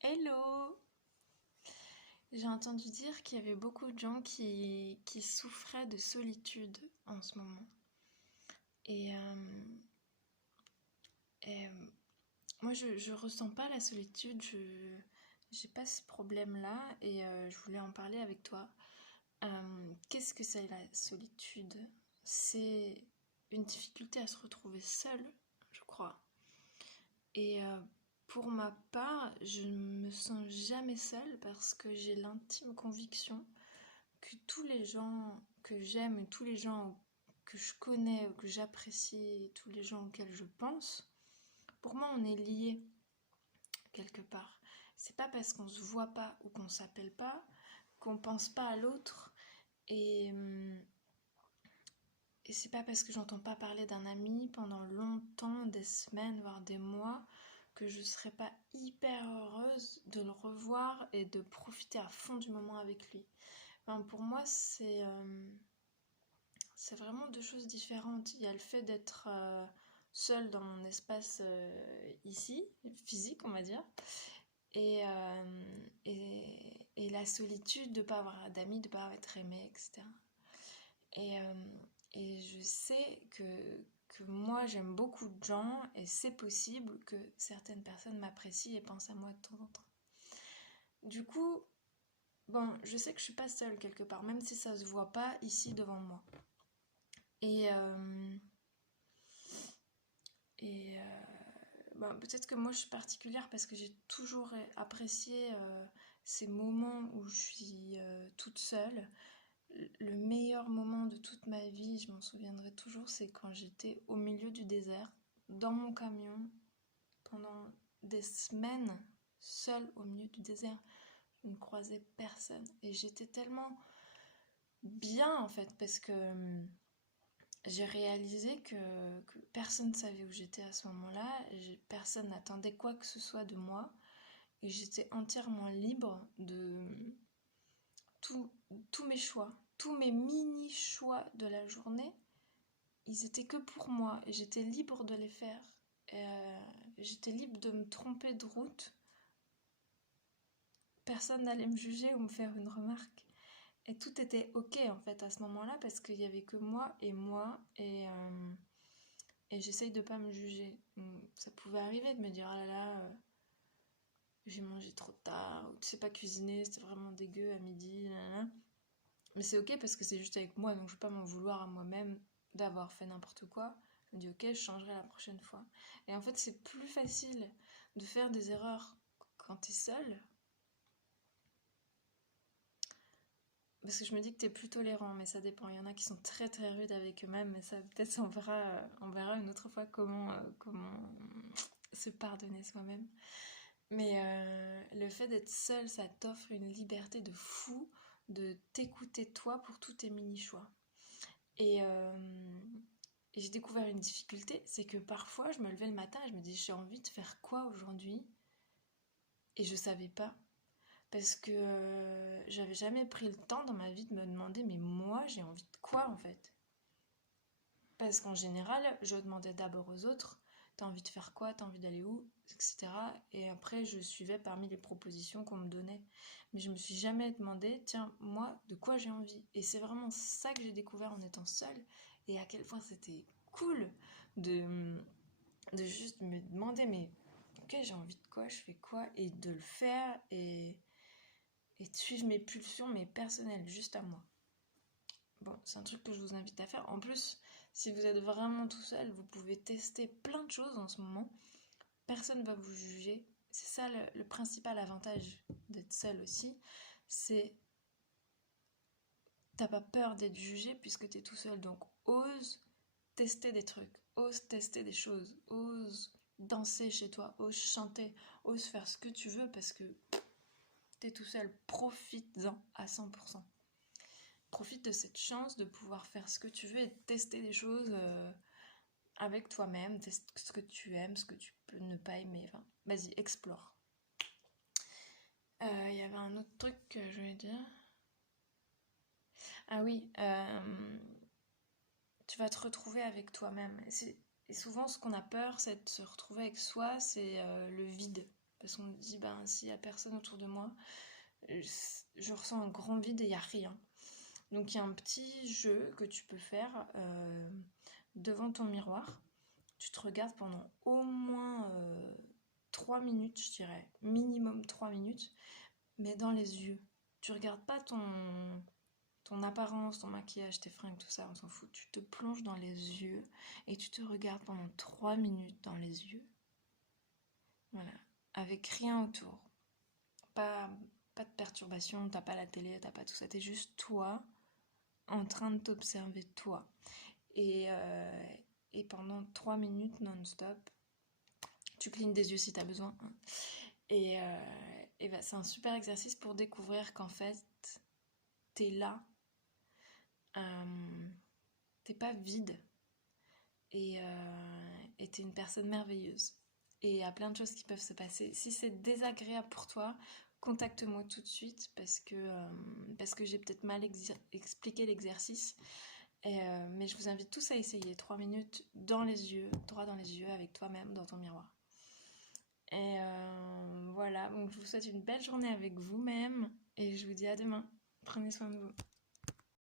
Hello! J'ai entendu dire qu'il y avait beaucoup de gens qui souffraient de solitude en ce moment. Et, euh, et, moi, je ressens pas la solitude, je j'ai pas ce problème-là et je voulais en parler avec toi. Qu'est-ce que c'est la solitude? C'est une difficulté à se retrouver seule, je crois. Et pour ma part, je ne me sens jamais seule parce que j'ai l'intime conviction que tous les gens que j'aime et tous les gens que je connais, que j'apprécie, tous les gens auxquels je pense, pour moi on est liés quelque part. C'est pas parce qu'on se voit pas ou qu'on s'appelle pas qu'on pense pas à l'autre et, et c'est pas parce que j'entends pas parler d'un ami pendant longtemps, des semaines, voire des mois, que je serais pas hyper heureuse de le revoir et de profiter à fond du moment avec lui. Enfin, pour moi, c'est vraiment deux choses différentes. Il y a le fait d'être seule dans mon espace ici, physique, on va dire, et, euh, et la solitude de ne pas avoir d'amis, de ne pas être aimé, etc. Et, euh, et je sais que moi, j'aime beaucoup de gens et c'est possible que certaines personnes m'apprécient et pensent à moi de temps en temps. Du coup, bon, je sais que je suis pas seule quelque part, même si ça se voit pas ici devant moi. Et, euh, et ben, peut-être que moi je suis particulière parce que j'ai toujours apprécié ces moments où je suis toute seule. Le meilleur moment de toute ma vie, je m'en souviendrai toujours, c'est quand j'étais au milieu du désert, dans mon camion, pendant des semaines, seule au milieu du désert. Je ne croisais personne. Et j'étais tellement bien en fait, parce que j'ai réalisé que personne ne savait où j'étais à ce moment-là, personne n'attendait quoi que ce soit de moi, et j'étais entièrement libre de tout- tous mes choix, tous mes mini-choix de la journée, ils étaient que pour moi, et j'étais libre de les faire. J'étais libre de me tromper de route, personne n'allait me juger ou me faire une remarque. Et tout était ok en fait à ce moment-là parce qu'il y avait que moi et j'essaye de pas me juger. Ça pouvait arriver de me dire ah là là, j'ai mangé trop tard, ou tu sais pas cuisiner, c'était vraiment dégueu à midi, nanana. Mais c'est ok parce que c'est juste avec moi, donc je vais pas m'en vouloir à moi-même d'avoir fait n'importe quoi. Je me dis ok, je changerai la prochaine fois. Et en fait, c'est plus facile de faire des erreurs quand t'es seul. Parce que je me dis que t'es plus tolérant, mais ça dépend. Il y en a qui sont très très rudes avec eux-mêmes, mais ça peut-être on verra une autre fois comment se pardonner soi-même. Mais le fait d'être seul, ça t'offre une liberté de fou de t'écouter toi pour tous tes mini-choix. Et, euh, et j'ai découvert une difficulté, c'est que parfois je me levais le matin et je me disais j'ai envie de faire quoi aujourd'hui? Et je savais pas. Parce que j'avais jamais pris le temps dans ma vie de me demander mais moi j'ai envie de quoi en fait? Parce qu'en général, je demandais d'abord aux autres, t'as envie de faire quoi, t'as envie d'aller où, etc. Et après, je suivais parmi les propositions qu'on me donnait. Mais je me suis jamais demandé, tiens, moi, de quoi j'ai envie. Et c'est vraiment ça que j'ai découvert en étant seule, et à quel point c'était cool de, de juste me demander, mais ok, j'ai envie de quoi, je fais quoi, et de le faire, et de suivre mes pulsions, mais personnelles, juste à moi. Bon, c'est un truc que je vous invite à faire. En plus, si vous êtes vraiment tout seul, vous pouvez tester plein de choses en ce moment. Personne ne va vous juger. C'est ça le principal avantage d'être seul aussi. C'est t'as pas peur d'être jugé puisque t'es tout seul. Donc ose tester des trucs, ose tester des choses, ose danser chez toi, ose chanter, ose faire ce que tu veux parce que t'es tout seul. Profites-en à 100%. Profite de cette chance de pouvoir faire ce que tu veux et de tester des choses avec toi-même, teste ce que tu aimes, ce que tu peux ne pas aimer. Enfin, vas-y, explore. Il y avait un autre truc que je voulais dire. Ah oui, tu vas te retrouver avec toi-même. Et souvent, ce qu'on a peur, c'est de se retrouver avec soi, c'est le vide. Parce qu'on me dit, ben, s'il n'y a personne autour de moi, je ressens un grand vide et il n'y a rien. Donc il y a un petit jeu que tu peux faire devant ton miroir. Tu te regardes pendant au moins 3 minutes, je dirais, minimum 3 minutes, mais dans les yeux. Tu regardes pas ton apparence, ton maquillage, tes fringues, tout ça, on s'en fout. Tu te plonges dans les yeux et tu te regardes pendant 3 minutes dans les yeux. Voilà. Avec rien autour. Pas, pas de perturbation, t'as pas la télé, t'as pas tout ça. T'es juste toi en train de t'observer toi. Et pendant 3 minutes non-stop, tu clignes des yeux si t'as besoin. Hein. Et bah, c'est un super exercice pour découvrir qu'en fait, t'es là. Euh, T'es pas vide. Et t'es une personne merveilleuse. Et il y a plein de choses qui peuvent se passer. Si c'est désagréable pour toi, contacte-moi tout de suite parce que j'ai peut-être mal expliqué l'exercice. Mais je vous invite tous à essayer 3 minutes dans les yeux, droit dans les yeux avec toi-même dans ton miroir. Et voilà, donc je vous souhaite une belle journée avec vous-même et je vous dis à demain. Prenez soin de vous.